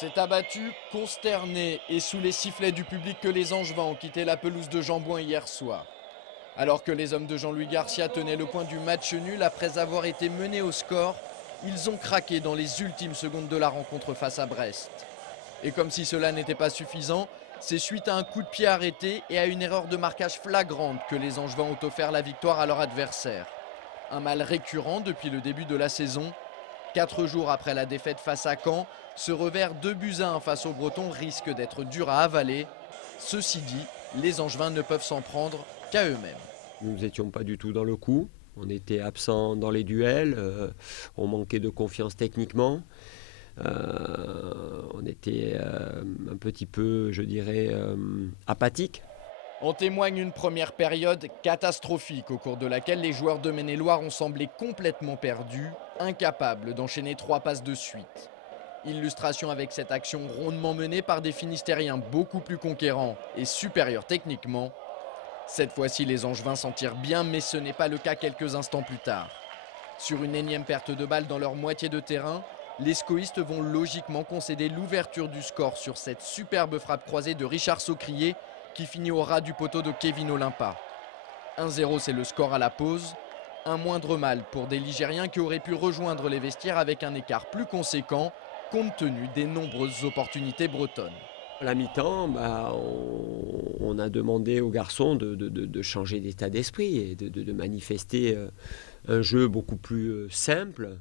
C'est abattu, consterné et sous les sifflets du public que les Angevins ont quitté la pelouse de Jambouin hier soir. Alors que les hommes de Jean-Louis Garcia tenaient le point du match nul après avoir été menés au score, ils ont craqué dans les ultimes secondes de la rencontre face à Brest. Et comme si cela n'était pas suffisant, c'est suite à un coup de pied arrêté et à une erreur de marquage flagrante que les Angevins ont offert la victoire à leur adversaire. Un mal récurrent depuis le début de la saison. 4 jours après la défaite face à Caen, ce revers 2-1 face aux Bretons risque d'être dur à avaler. Ceci dit, les Angevins ne peuvent s'en prendre qu'à eux-mêmes. Nous n'étions pas du tout dans le coup, on était absents dans les duels, on manquait de confiance techniquement. On était un petit peu, je dirais, apathique. En témoigne une première période catastrophique au cours de laquelle les joueurs de Maine-et-Loire ont semblé complètement perdus, incapables d'enchaîner 3 passes de suite. Illustration avec cette action rondement menée par des Finistériens beaucoup plus conquérants et supérieurs techniquement. Cette fois-ci, les Angevins s'en tirent bien, mais ce n'est pas le cas quelques instants plus tard. Sur une énième perte de balle dans leur moitié de terrain, les scoïstes vont logiquement concéder l'ouverture du score sur cette superbe frappe croisée de Richard Saucrier qui finit au ras du poteau de Kevin Olympa. 1-0, c'est le score à la pause. Un moindre mal pour des Ligériens qui auraient pu rejoindre les vestiaires avec un écart plus conséquent compte tenu des nombreuses opportunités bretonnes. À la mi-temps, on a demandé aux garçons de changer d'état d'esprit et de manifester un jeu beaucoup plus simple,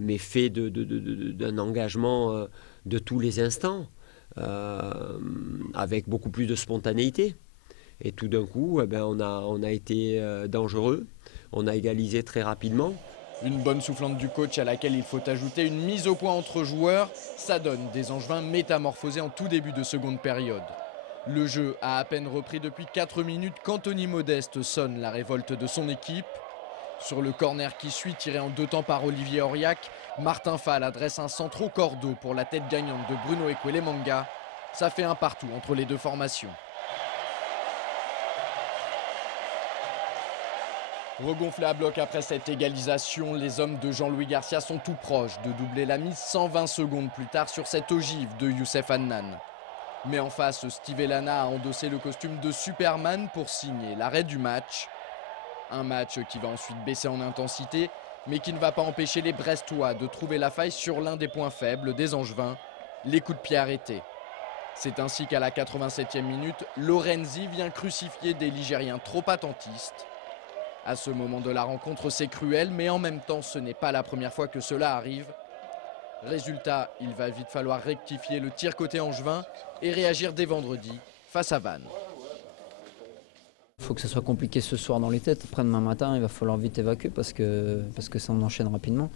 mais fait d'un engagement de tous les instants, avec beaucoup plus de spontanéité. Et tout d'un coup, on a été dangereux, on a égalisé très rapidement. Une bonne soufflante du coach à laquelle il faut ajouter une mise au point entre joueurs, ça donne des Angevins métamorphosés en tout début de seconde période. Le jeu a à peine repris depuis 4 minutes qu'Anthony Modeste sonne la révolte de son équipe. Sur le corner qui suit, tiré en 2 temps par Olivier Auriac, Martin Fall adresse un centre au cordeau pour la tête gagnante de Bruno Ekwelemanga. Ça fait un partout entre les deux formations. Regonflés à bloc après cette égalisation, les hommes de Jean-Louis Garcia sont tout proches de doubler la mise 120 secondes plus tard sur cette ogive de Youssef Hannan. Mais en face, Steve Elana a endossé le costume de Superman pour signer l'arrêt du match. Un match qui va ensuite baisser en intensité, mais qui ne va pas empêcher les Brestois de trouver la faille sur l'un des points faibles des Angevins, les coups de pied arrêtés. C'est ainsi qu'à la 87e minute, Lorenzi vient crucifier des Ligériens trop attentistes. À ce moment de la rencontre, c'est cruel, mais en même temps, ce n'est pas la première fois que cela arrive. Résultat, il va vite falloir rectifier le tir côté angevin et réagir dès vendredi face à Vannes. Il faut que ce soit compliqué ce soir dans les têtes. Après demain matin, il va falloir vite évacuer parce que ça en enchaîne rapidement.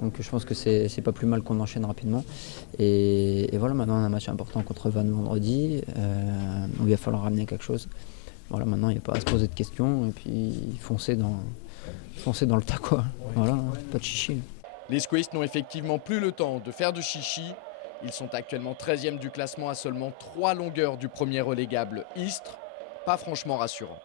Donc je pense que c'est pas plus mal qu'on enchaîne rapidement. Et voilà, maintenant on a un match important contre Vannes vendredi où il va falloir ramener quelque chose. Voilà, maintenant il n'y a pas à se poser de questions et puis foncer dans le tas quoi. Voilà, pas de chichi. Les squistes n'ont effectivement plus le temps de faire de chichi. Ils sont actuellement 13e du classement à seulement 3 longueurs du premier relégable Istres. Pas franchement rassurant.